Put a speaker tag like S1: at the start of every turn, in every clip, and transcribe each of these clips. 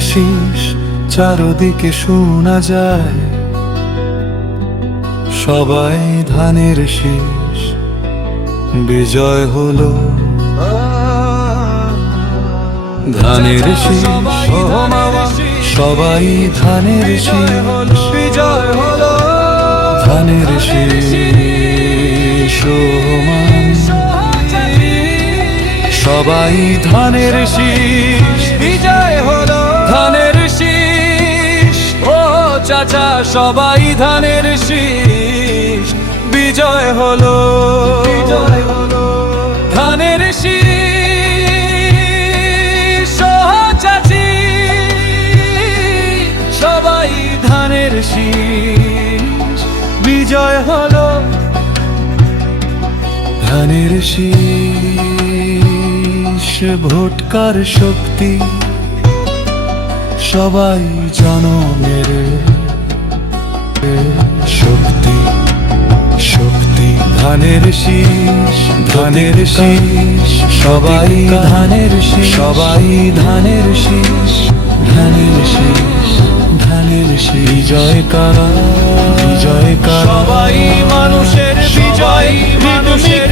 S1: শীষ চারদিকে শোনা যায়। সবাই ধানের শীষ বিজয় হলো। ধানের শীষ সবাই ধানের শীষ বিজয় হলো ধানের শীষ সবাই ধানের শীষ। বিজয় হলো। ধানের শীষ। ও চাচা সবাই ধানের শীষ। বিজয় হলো। বিজয় হলো। ধানের শীষ। চাচি সবাই ধানের শীষ। বিজয় হলো। ধানের শীষ। ভোটকার শক্তি সবাই জনমের শক্তি শক্তি ধানের শীষ ধানের শীষ সবাই ধানের শীষ সবাই ধানের শীষ ধানের শীষ ধানের শীষ বিজয় কারা বিজয় কারা সবাই মানুষের বিজয় মানুষের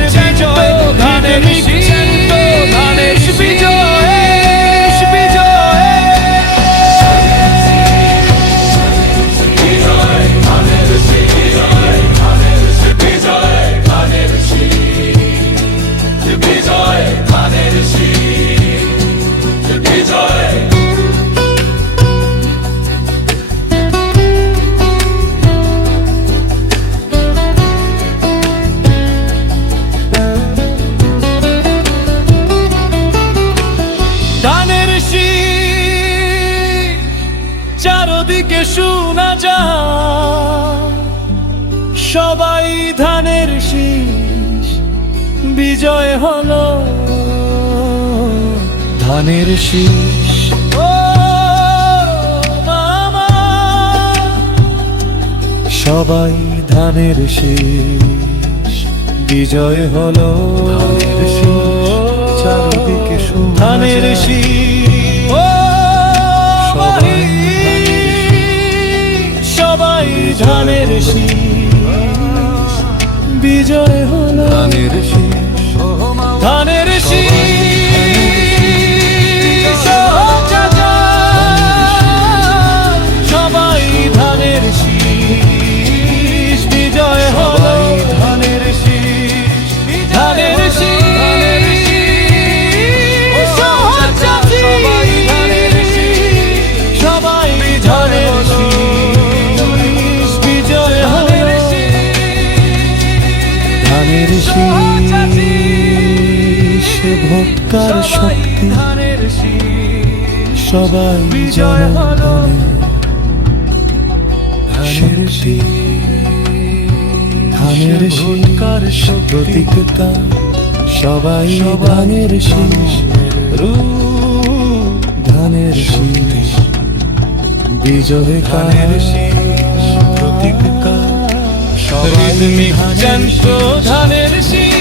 S1: চারদিকে শোনা যায় সবাই ধানের শীষ বিজয় হলো। ধানের শীষ ও মামা সবাই ধানের শীষ বিজয় হলো। ধানের শীষ চারদিকে ধানের শীষ। ধানের শীষ বিজয় হলো ভোটকার শক্তি সবাই বিজয় হলো। ধানের ধানের ভোটকার প্রতীকতা সবাই ধানের শীষ ধানের শীষ বিজয় কানের শীষ প্রতীকতা সবাই।
S2: ধানের শীষ